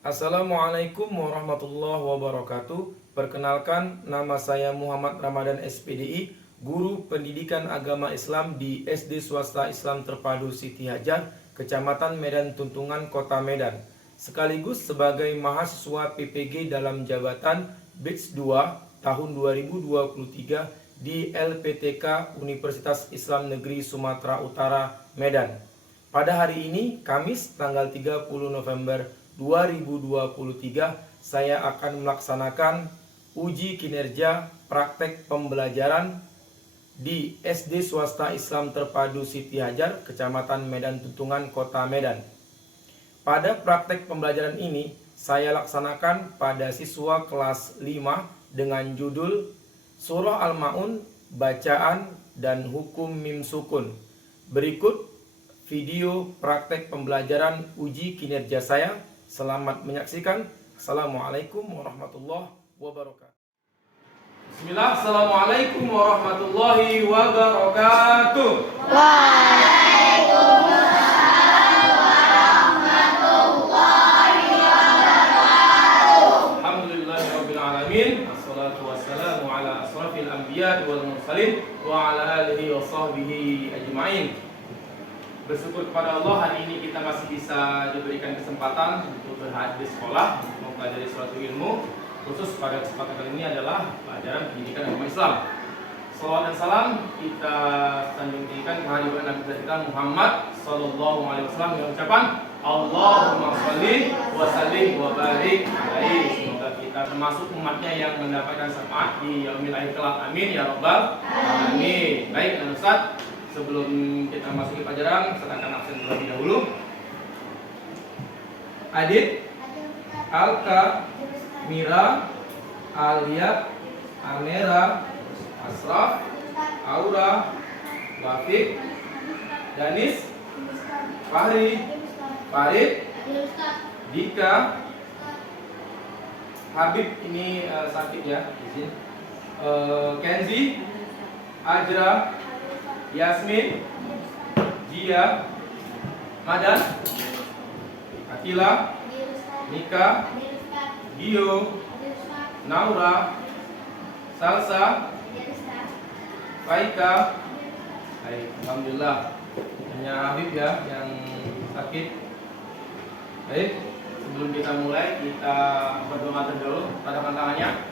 Assalamualaikum warahmatullahi wabarakatuh. Perkenalkan, nama saya Muhammad Ramadan SPDI, Guru Pendidikan Agama Islam di SD Swasta Islam Terpadu Siti Hajar, Kecamatan Medan Tuntungan, Kota Medan. Sekaligus sebagai mahasiswa PPG dalam jabatan Batch 2 tahun 2023 di LPTK Universitas Islam Negeri Sumatera Utara, Medan. Pada hari ini, Kamis tanggal 30 November 2023, saya akan melaksanakan uji kinerja praktek pembelajaran di SD Swasta Islam Terpadu Siti Hajar, Kecamatan Medan Tuntungan, Kota Medan. Pada praktek pembelajaran ini, saya laksanakan pada siswa kelas 5 dengan judul Surah Al-Ma'un, Bacaan dan Hukum Mim Sukun. Berikut video praktek pembelajaran uji kinerja saya. Selamat menyaksikan. Assalamualaikum warahmatullahi wabarakatuh. Bismillah. Assalamualaikum warahmatullahi wabarakatuh. Waalaikumsalam warahmatullahi wabarakatuh. Alhamdulillahirabbil alamin. Wassalatu wassalamu ala asrafil anbiya wal mursalin wa ala alihi wa sahbihi ajma'in. Bersyukur kepada Allah, hari ini kita masih bisa diberikan kesempatan untuk berhadir di sekolah, mempelajari suatu ilmu. Khusus pada kesempatan kali ini adalah pelajaran pendidikan agama Islam. Salawat dan salam kita sanjung tinggikan kehadiran Nabi kita Muhammad Sallallahu Alaihi Wasallam dengan ucapan Allahumma sholli wa sallim wa barik alaihi. Semoga kita termasuk umatnya yang mendapatkan syafaat di yaumil akhir kelak. Amin ya rabbal alamin. Baik, dan Ustaz, sebelum kita masuk ke pelajaran, saya akan absen terlebih dahulu. Adit, Alka, Mira, Alia, Amera, Asraf, Aura, Wafik, Danis, Fahri, Farid, Dika, Habib ini sakit ya, izin. Kenzi, Ajra, Yasmin, Jia, Madan, Akila, Nika, Gio, Naura, Salsa, Faika. Baik, alhamdulillah. Hanya Habib ya yang sakit. Baik, sebelum kita mulai, kita berdoa terlebih dahulu. Pada tangannya.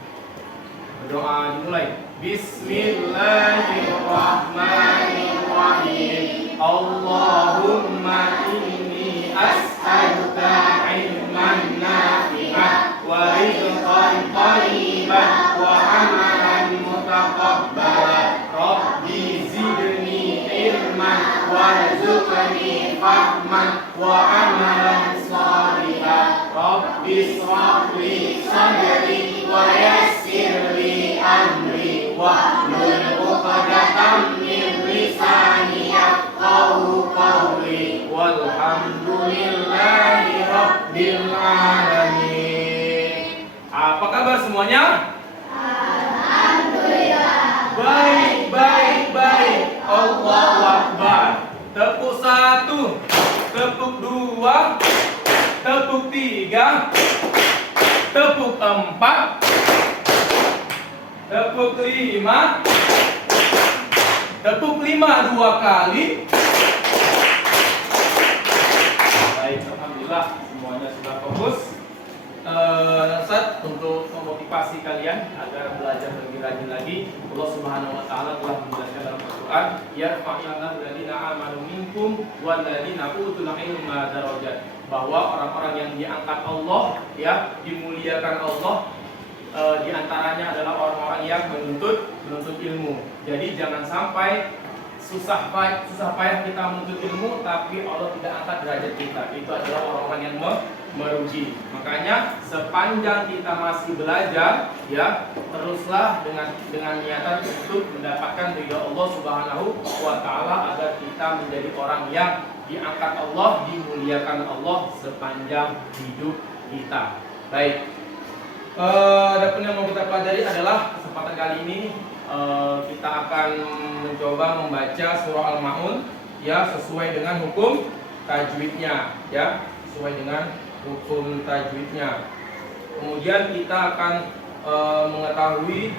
Berdoa dimulai. Bismillahirrahmanirrahim. Allahumma inni as'aluka ilman nafi'ah wa rizqan thayyiban wa amalan mutaqabbalan. Rabbi zidni ilman warzuqni fahman wa amalan shalihan. Rabbi shrah li sadri wa yassir li amri wahlul 'uqdatam min lisani yafqahu qawli. Walhamdulillahi rabbil alamin. Apa kabar semuanya? Alhamdulillah. Baik, baik, baik. Allahu Akbar. Tepuk 1, tepuk 2, tepuk 3, tepuk 4, tepuk 5, tepuk 5 2 kali. Baik, alhamdulillah semuanya sudah fokus. Ustaz, untuk memotivasi kalian agar belajar lebih rajin lagi, Allah Subhanahu wa taala telah menjelaskan dalam Al-Qur'an, yarfa'illahu alladziina aamanu minkum wal ladziina utul ilma darajat, bahwa orang-orang yang diangkat Allah ya, dimuliakan Allah, di antaranya adalah orang-orang yang menuntut ilmu. Jadi jangan sampai susah payah kita menuntut ilmu tapi Allah tidak angkat derajat kita. Itu adalah orang-orang yang merugi. Makanya sepanjang kita masih belajar ya, teruslah dengan niatan untuk mendapatkan ridha Allah Subhanahu wa taala agar kita menjadi orang yang diangkat Allah, dimuliakan Allah sepanjang hidup kita. Baik. Adapun yang mau kita pelajari adalah kesempatan kali ini kita akan mencoba membaca surah Al-Ma'un ya, sesuai dengan hukum tajwidnya ya, sesuai dengan hukum tajwidnya. Kemudian kita akan mengetahui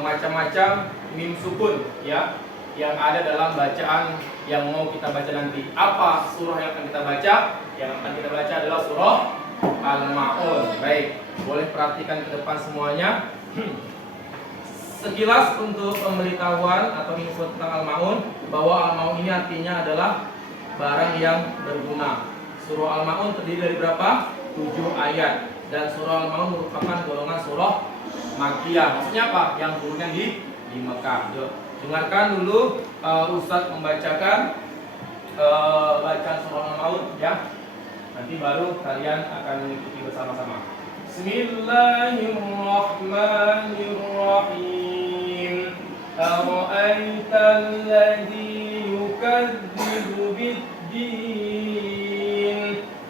macam-macam mim sukun ya yang ada dalam bacaan yang mau kita baca nanti. Apa surah yang akan kita baca? Yang akan kita baca adalah surah Al-Ma'un. Baik, boleh perhatikan ke depan semuanya. Sekilas untuk pemberitahuan atau info tentang Al-Ma'un, bahwa Al-Ma'un ini artinya adalah barang yang berguna. Surah Al-Ma'un terdiri dari berapa? 7 ayat. Dan surah Al-Ma'un merupakan golongan surah Makkiyah. Maksudnya apa? Yang turunnya di Mekah. Yuk, dengarkan dulu Ustadz membacakan bacaan surah Al-Ma'un ya. Nanti baru kalian akan mengikuti bersama-sama. Bismillahirrahmanirrahim. Ara'aital ladzi yukadzibu bid-din,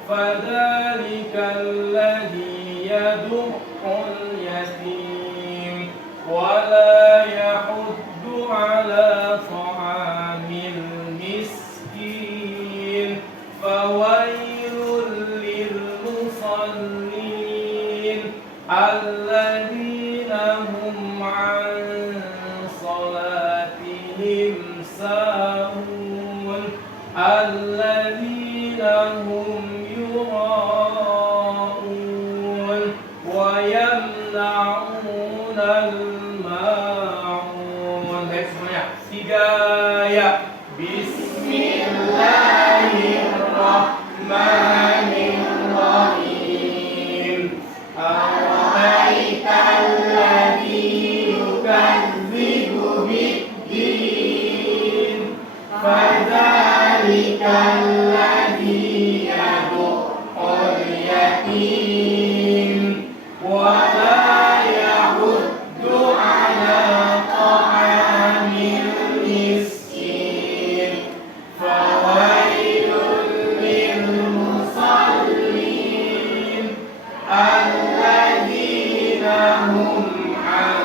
fadzalikal ladzi yad'ul yatim wa la yahuddu 'ala ta'amil miskin, fawailul lil musallin alladzina hum 'an salatihim sahun alladzina hum yura'un wa yamna'unal ma'un. Baik semuanya, 3 ya. Bismillahirrahmanirrahim. Ara'aital ladzi yukadzibu bid-din, fadzalikal ladzi yad'ul yatim wa la yahuddu 'ala ta'amil miskin, fawailul lil musallin alladzina hum 'an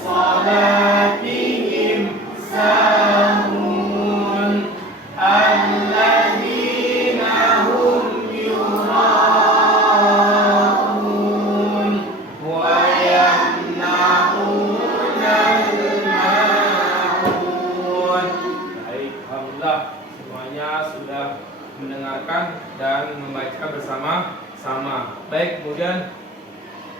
salatihim sahun alladzina hum yura'un wa yamna'unal ma'un. Baik, alhamdulillah semuanya sudah mendengarkan dan membaca bersama-sama. Baik, kemudian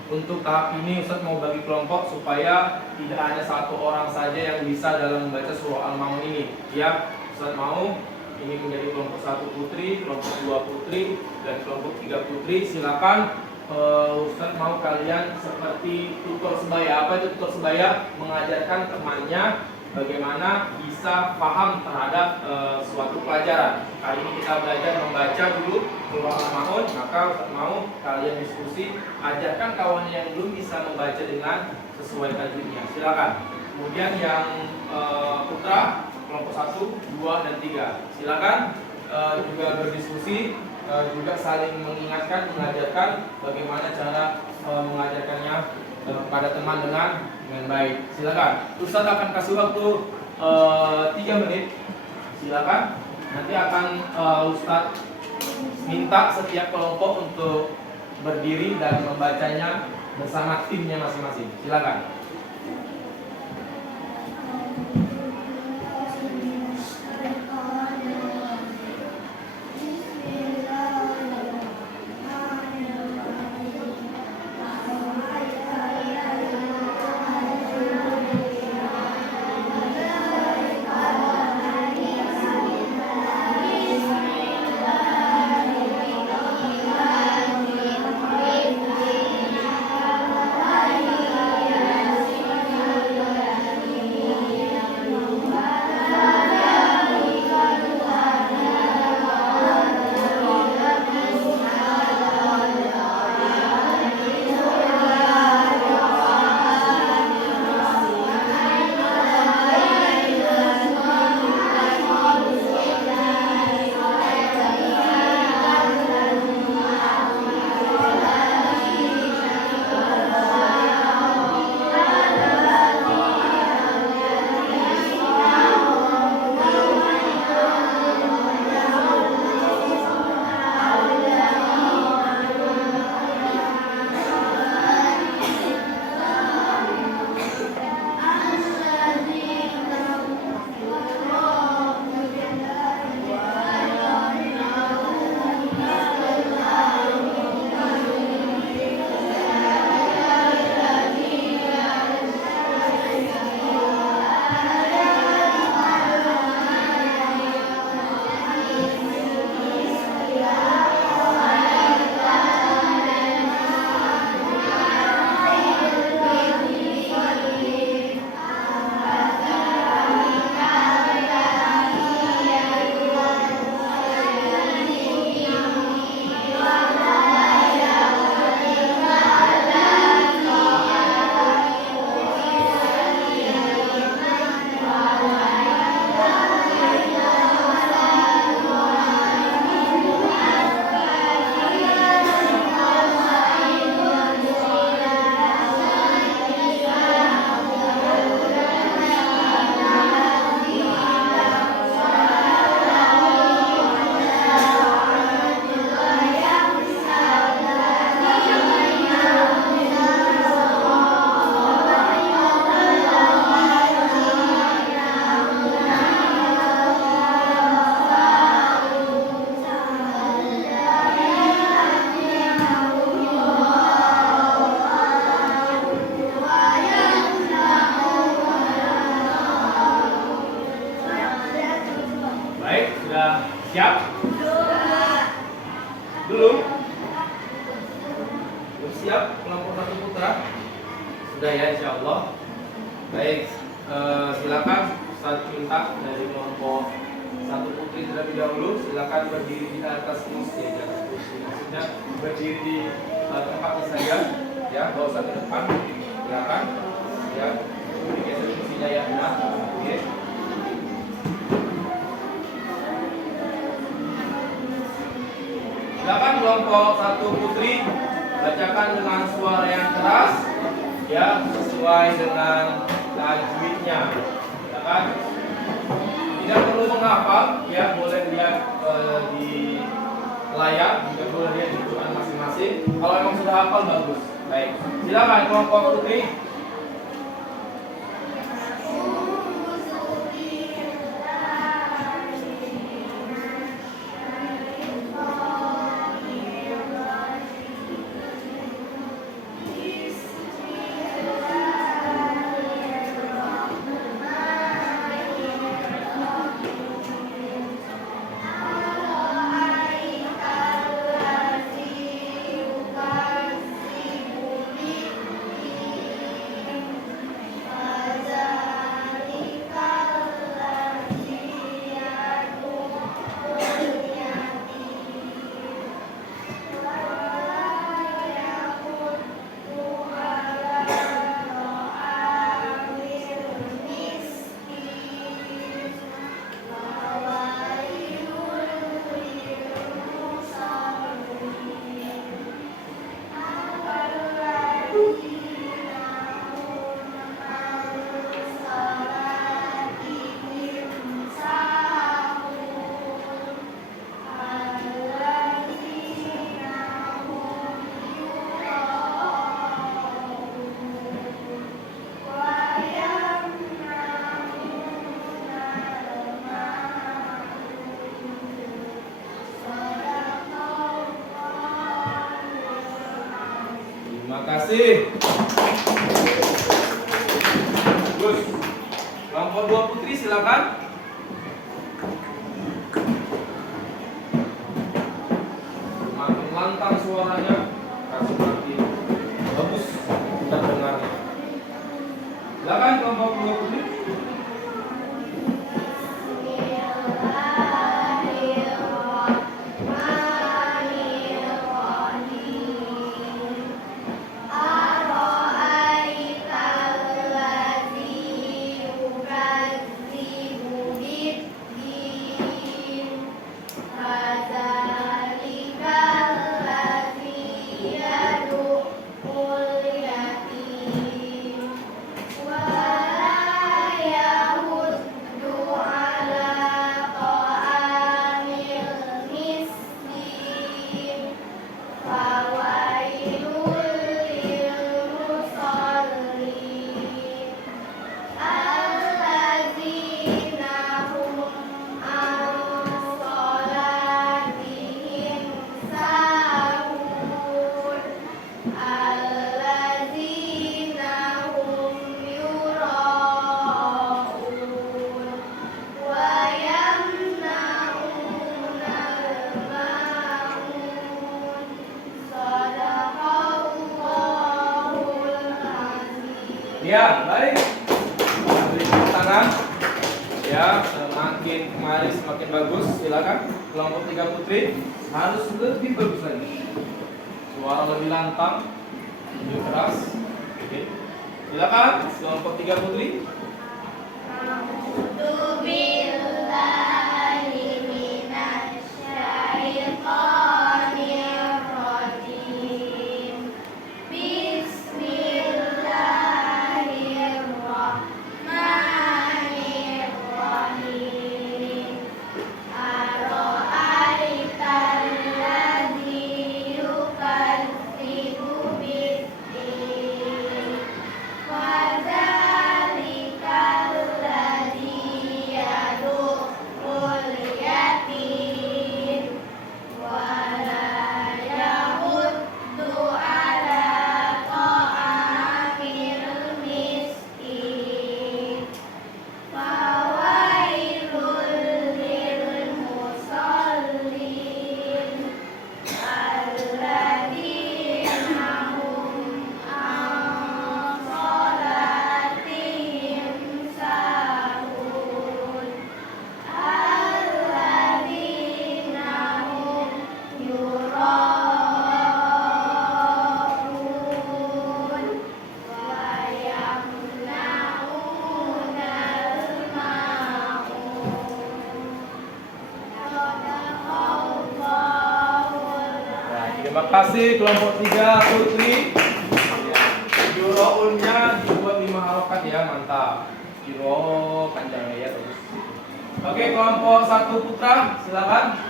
untuk tahap ini Ustadz mau bagi kelompok supaya tidak hanya satu orang saja yang bisa dalam membaca surah Al-Ma'un ini. Ya, Ustadz mau ini menjadi kelompok 1 putri, kelompok 2 putri, dan kelompok 3 putri. Silakan Ustadz mau kalian seperti tutor sebaya. Apa itu tutor sebaya? Mengajarkan temannya bagaimana bisa paham terhadap suatu pelajaran. Kali ini kita belajar membaca dulu surah Al-Ma'un, maka Ustadz mau kalian diskusi, ajarkan kawan yang belum bisa membaca dengan sesuai tajwidnya. Silakan. Kemudian yang putra kelompok 1, 2, dan 3. Silakan juga berdiskusi, juga saling mengingatkan, mengajarkan bagaimana cara mengajarkannya kepada teman dengan baik. Silakan. Ustadz akan kasih waktu 3 menit. Silakan. Nanti akan Ustadz minta setiap kelompok untuk berdiri dan membacanya bersama timnya masing-masing. Silakan. siap kelompok 1 putra? Sudah ya, insya Allah. Baik, silakan saya minta dari kelompok 1 putri terlebih dahulu. Silakan berdiri di atas kursi, di atas kursi. Maksudnya berdiri di tempatnya saja, ya, bawa ke depan. Silakan, ya, digeser kursinya ya, benar. Oke. Silakan kelompok 1 putri bacakan dengan suara yang keras, ya, sesuai dengan tajwidnya. Silakan. Tidak perlu menghafal, ya, boleh lihat di layar, juga boleh lihat di Quran masing-masing. Kalau memang sudah hafal bagus. Baik, silakan kelompok putri. Terima kasih. Bagus. Kelompok 2 putri silakan. Makin lantang suaranya, semakin bagus terdengarnya. Silakan kelompok 2 putri. Ya, baik. Beri tepuk tangan. Ya, semakin kemari semakin bagus. Silakan kelompok 3 putri harus lebih bagus lagi. Suara lebih lantang, lebih keras. Oke. Silakan kelompok 3 putri. Terima kasih kelompok 3 Putri. Yurounnya dibuat 5 harokat ya, mantap. Yuro panjangnya ya terus. Oke, kelompok 1 Putra, silakan.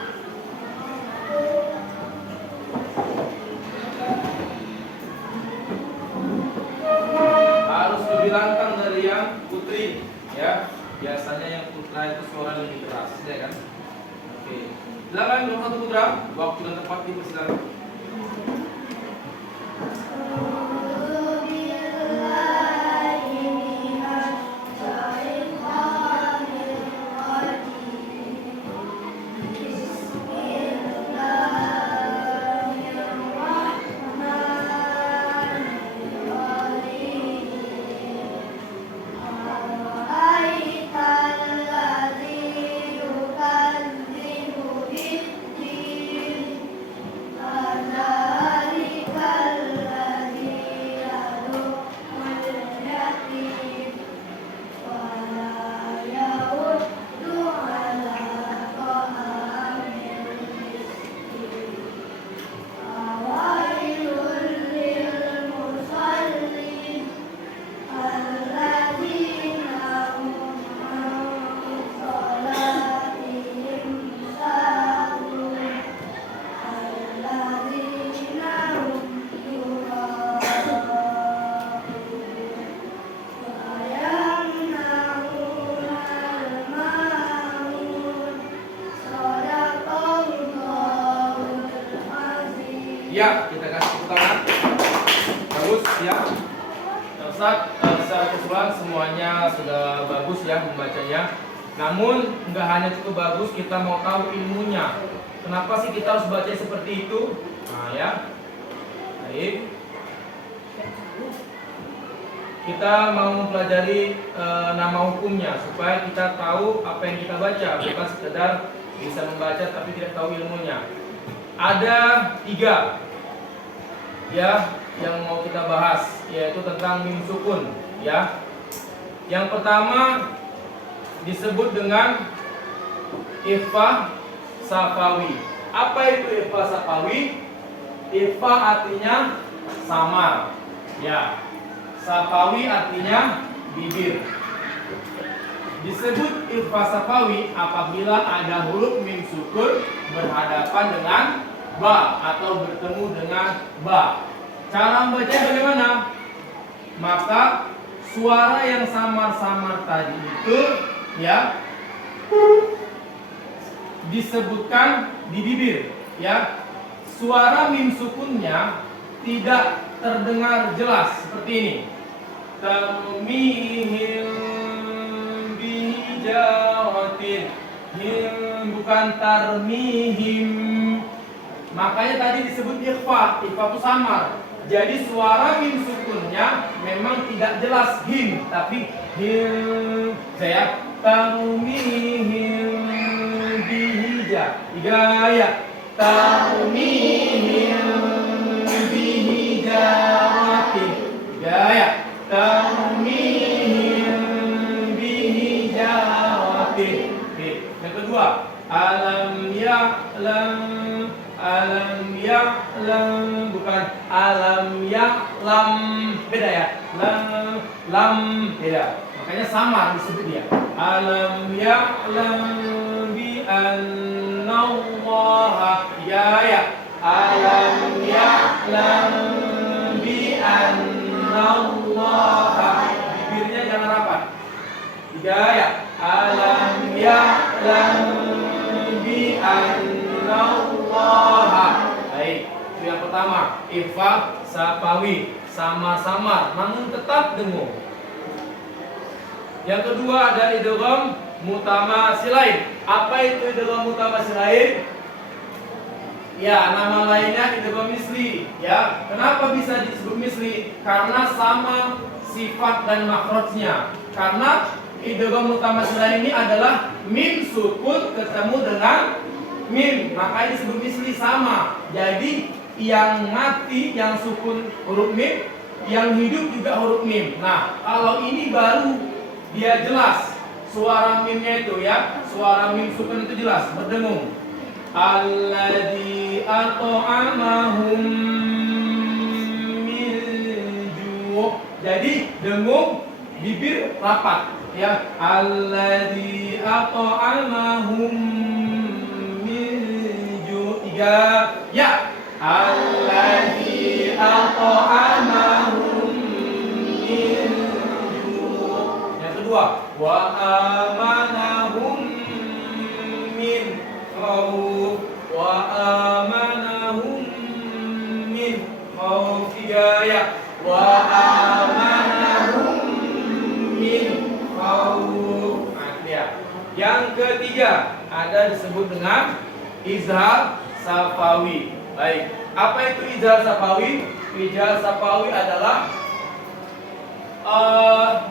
Harus lebih lantang dari yang Putri ya. Biasanya yang Putra itu suara lebih keras ya kan. Oke. Silakan kelompok 1 Putra, waktu dan tempat dipersilakan. Ya, kita kasih tepuk tangan. Bagus ya. Ustaz, secara keseluruhan semuanya sudah bagus ya membacanya. Namun nggak hanya cukup bagus, kita mau tahu ilmunya. Kenapa sih kita harus baca seperti itu? Nah ya. Baik. Kita mau mempelajari nama hukumnya supaya kita tahu apa yang kita baca, bukan sekedar bisa membaca tapi tidak tahu ilmunya. Ada 3 ya yang mau kita bahas, yaitu tentang mim sukun ya. Yang pertama disebut dengan ikhfa safawi. Apa itu ikhfa safawi? Ikhfa artinya samar ya. Safawi artinya bibir. Disebut ikhfa safawi apabila ada huruf mim sukun berhadapan dengan ba atau bertemu dengan ba. Cara membacanya bagaimana? Maka suara yang samar-samar tadi itu ya disebutkan di bibir ya. Suara mim sukunnya tidak terdengar jelas seperti ini. Tarmihim bihijawatin, bukan tarmihim. Makanya tadi disebut ikhfa. Ikhfa itu samar. Jadi suara mim sukunnya memang tidak jelas him, tapi him. Saya tarmihim bihija. Hidayah. Tarmihim bihijawatin. Hidayah. Tarmihim bihijawatin. Oke. Yang kedua, alam ya'lam. Alam ya'lam, bukan alam ya'lam. Beda ya. Lam beda. Makanya samar disebut dia. Alam ya'lam bi annallaha ya. Alam ya'lam bi annallaha. Bibirnya jangan rapat. Ya. Alam ya'lam bi annallaha. Baik, itu yang pertama, ikhfa safawi, samar-samar namun tetap dengung. Yang kedua ada idgham mutamasilain. Apa itu idgham mutamasilain? Ya, nama lainnya idgham misli. Ya, kenapa bisa disebut misli? Karena sama sifat dan makhrajnya. Karena idgham mutamasilain ini adalah mim sukun ketemu dengan mim, makanya disebut misli, sama. Jadi yang mati yang sukun huruf mim, yang hidup juga huruf mim. Nah, kalau ini baru dia jelas suara mimnya itu ya, suara mim sukun itu jelas berdengung. Alladzi at'amahum min ju'. Jadi dengung, bibir rapat ya. Alladzi at'amahum min ju'. 3 ya. Alladzi at'amahum min ju'. Yang kedua, wa amanahum min khauf. Wa amanahum min khauf. 3 ya. Wa amanahum min khauf. Nah, ini ya. Yang ketiga ada disebut dengan izhar safawi. Baik, apa itu izhar safawi? Izhar safawi adalah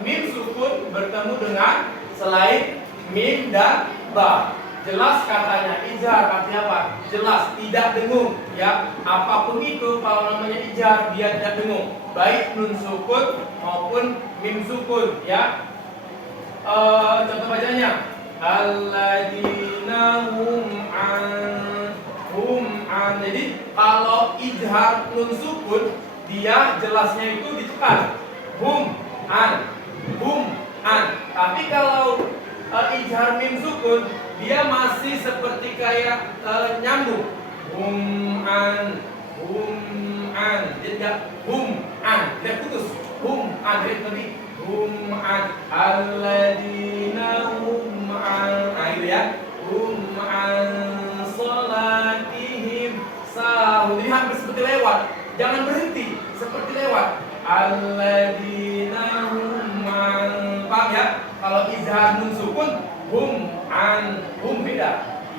mim sukun bertemu dengan selain mim dan ba. Jelas katanya, izhar artinya apa? Jelas, tidak dengung ya. Apapun itu kalau namanya izhar dia tidak dengung, baik nun sukun maupun mim sukun ya. Contoh bacanya, alladzina hum an. Jadi kalau izhar nun sukun dia jelasnya itu ditekan, hum an. Tapi kalau izhar mim sukun dia masih seperti kayak nyambung, hum an. Jadi tidak tidak putus, jadi tadi hum an. Alladzina hum an. Nah itu ya, hum an salatihim sahun. Jadi hampir seperti lewat, jangan berhenti, seperti lewat. Alladzina hum an. Paham ya? Kalau izhar nun sukun hum beda.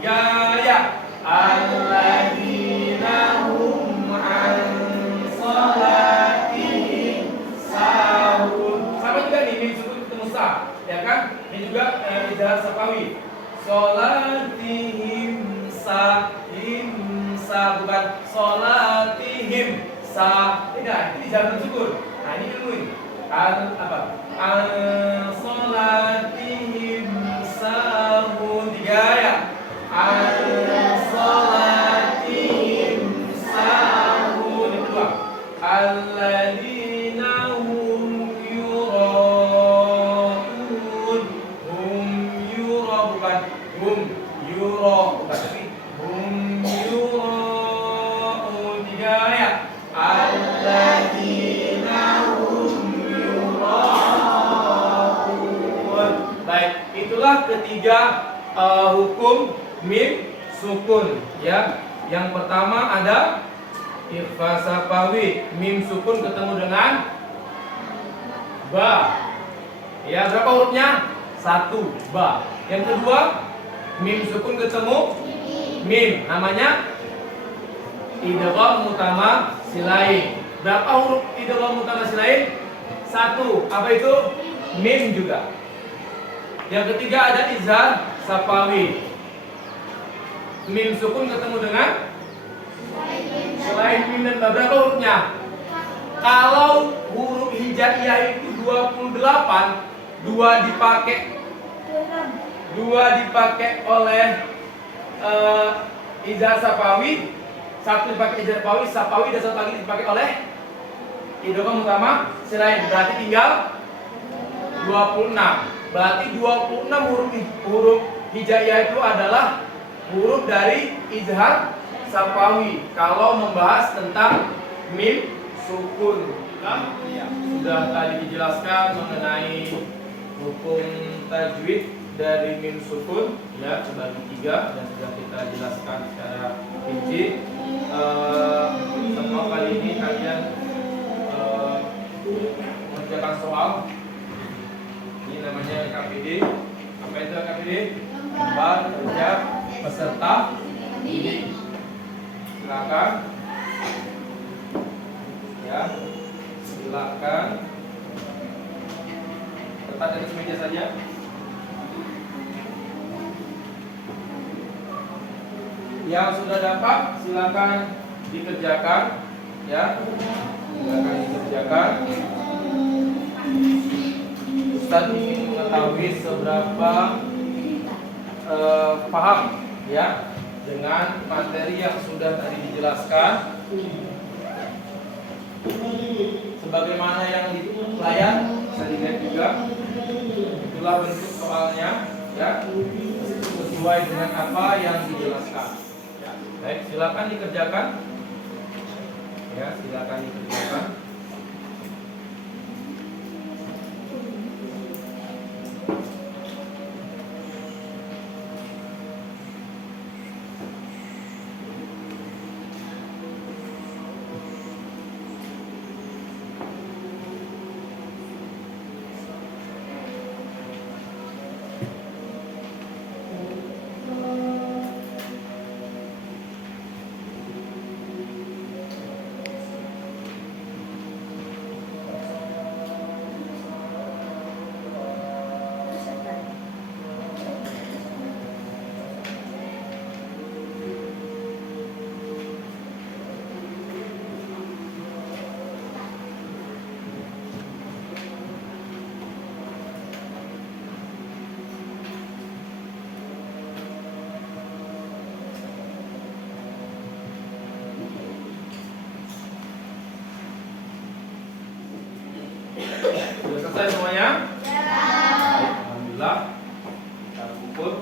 Ya. Alladzina hum an salatihim sahun. Sama juga nih mim sukun ketemu sa, ya kan? Ini juga izhar safawi. Salatihim sa, bukan salatihim sa. Tidak, ini izhar nun sukun. Nah, ini ilmu ini. Salatihim sahun. 3 ya. Salatihim sahun. Itu 2. Alladzina hum yura'un. Bukan hum yura, bukan tapi hum yura'un. 3 ya. Alladzina baik, itulah ketiga hukum mim sukun ya. Yang pertama ada ikhfa safawi, mim sukun ketemu dengan ba. Ya, berapa hurufnya? 1, ba. Yang kedua, mim sukun ketemu mim, namanya idgham mutama silain. Berapa huruf idgham mutama silain? 1. Apa itu? Mim juga. Yang ketiga ada izhar safawi, mim sukun ketemu dengan selain mim dan ba. Berapa hurufnya? Kalau huruf hijaiyah itu 28, 2 dipakai oleh izhar safawi, 1 dipakai izhar safawi dan 1 lagi dipakai oleh idgham utama selain. Berarti tinggal 26. Berarti 26 huruf hijaiyah itu adalah huruf dari izhar safawi kalau membahas tentang mim sukun. Sudah tadi dijelaskan mengenai hukum tajwid dari mim sukun ya, terbagi 3 dan sudah kita jelaskan secara rinci. Semua kali ini kalian mengerjakan soal. Ini namanya KPD. Apa itu KPD? Gambar kerja peserta didik. Silakan. Ya, silakan. Letak di atas meja saja. Yang sudah dapat silakan dikerjakan. Ya, silakan dikerjakan. Ustaz ingin mengetahui seberapa paham ya dengan materi yang sudah tadi dijelaskan sebagaimana yang di layar bisa dilihat juga. Itulah bentuk soalnya ya, sesuai dengan apa yang dijelaskan ya. Baik, silakan dikerjakan ya, silakan dikerjakan. Sudah selesai semuanya? Ya. Alhamdulillah. Kita kumpul.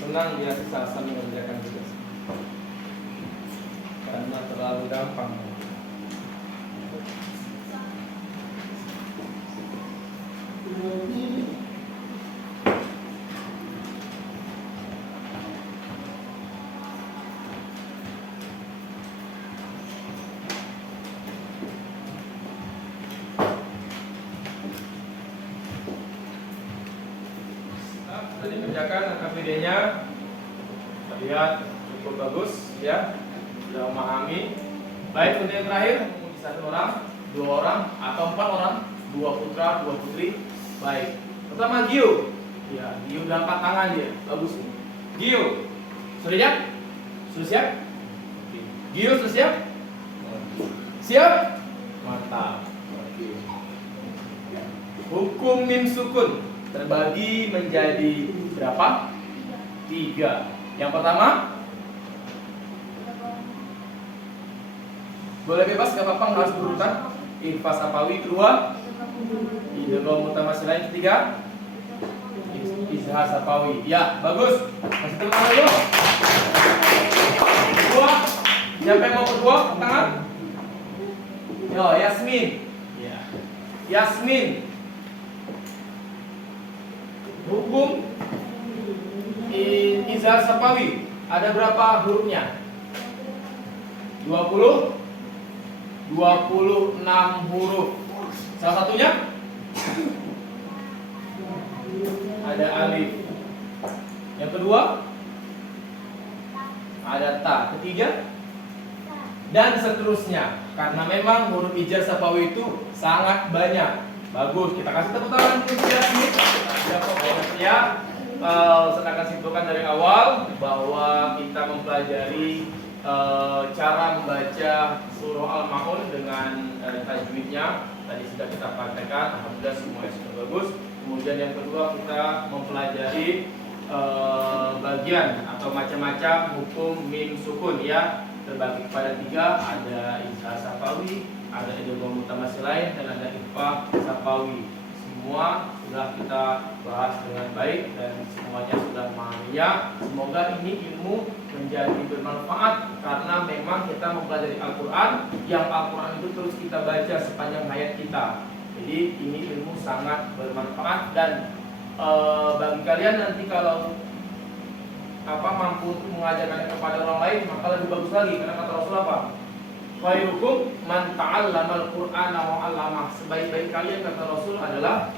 Senang dia sesasa mengerjakan tugas karena terlalu gampang. Sudah dikerjakan AKPD-nya, lihat cukup bagus ya, sudah memahami. Baik, untuk yang terakhir menguji 1 orang, 2 orang, atau 4 orang, 2 putra, 2 putri. Baik, pertama Gio, ya Gio udah angkat tangan dia, bagus nih. Gio, sudah siap? Sudah siap? Gio sudah siap? Siap? Mantap. Hukum mim sukun terbagi menjadi berapa? 3. Yang pertama, boleh bebas, gak apa-apa, harus berurutan. Ikhfa safawi. Kedua, idgham mutamatsilain. Ketiga, izhar safawi. Ya, bagus. Masih tengah dulu. Kedua, siapa yang mau kedua? Tangan. Yo, Yasmin. Ya. Yasmin. Hukum izhar safawi ada berapa hurufnya? 20, 26 huruf. Salah satunya ada alif. Yang kedua ada ta. Ketiga dan seterusnya. Karena memang huruf izhar safawi itu sangat banyak. Bagus, kita kasih tepuk tangan untuk Yasmin. Ya, saya akan simpulkan dari awal bahwa kita mempelajari cara membaca surah Al-Maun dengan tajwidnya. Tadi sudah kita praktekkan, alhamdulillah semuanya sudah bagus. Kemudian yang kedua kita mempelajari bagian atau macam-macam hukum mim sukun ya, terbagi kepada 3, ada izhar safawi, ada idgham mutamatsilain, dan ada ikhfa safawi. Semua sudah kita bahas dengan baik dan semuanya sudah memahaminya. Semoga ini ilmu menjadi bermanfaat karena memang kita mempelajari Al-Quran, yang Al-Quran itu terus kita baca sepanjang hayat kita. Jadi ini ilmu sangat bermanfaat dan bagi kalian nanti kalau mampu untuk mengajarkannya kepada orang lain maka lebih bagus lagi, karena kata Rasul apa? Khairukum man ta'allamal Qur'ana wa 'allamah. Sebaik-baik kalian, kata Rasul, adalah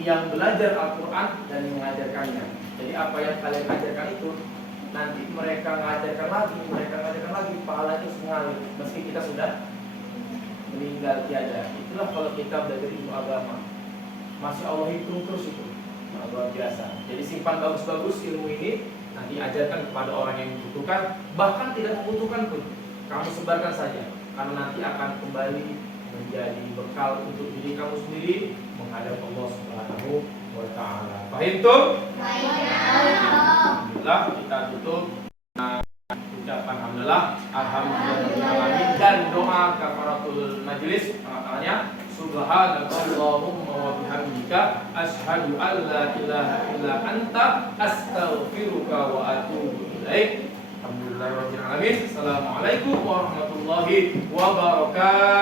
yang belajar Al-Qur'an dan mengajarkannya. Jadi apa yang kalian ajarkan itu nanti mereka ngajarkan lagi, pahalanya terus mengalir meski kita sudah meninggal tiada. Itulah kalau kita belajar ilmu agama, Masya Allah hitung terus itu, luar biasa. Jadi simpan bagus-bagus ilmu ini, nanti ajarkan kepada orang yang membutuhkan, bahkan tidak membutuhkan pun kamu sebarkan saja, karena nanti akan kembali menjadi bekal untuk diri kamu sendiri menghadap Allah Subhanahu wa Ta'ala. Paham tuh? Alhamdulillah, kita tutup ucapan alhamdulillah dan doa kafaratul majlis. Makanya subhanakallahumma wa bihamdika asyhadu an la ilaha illa anta astaghfiruka wa atubu ilaik. Alhamdulillahirabbil alamin. Assalamualaikum warahmatullahi wabarakatuh.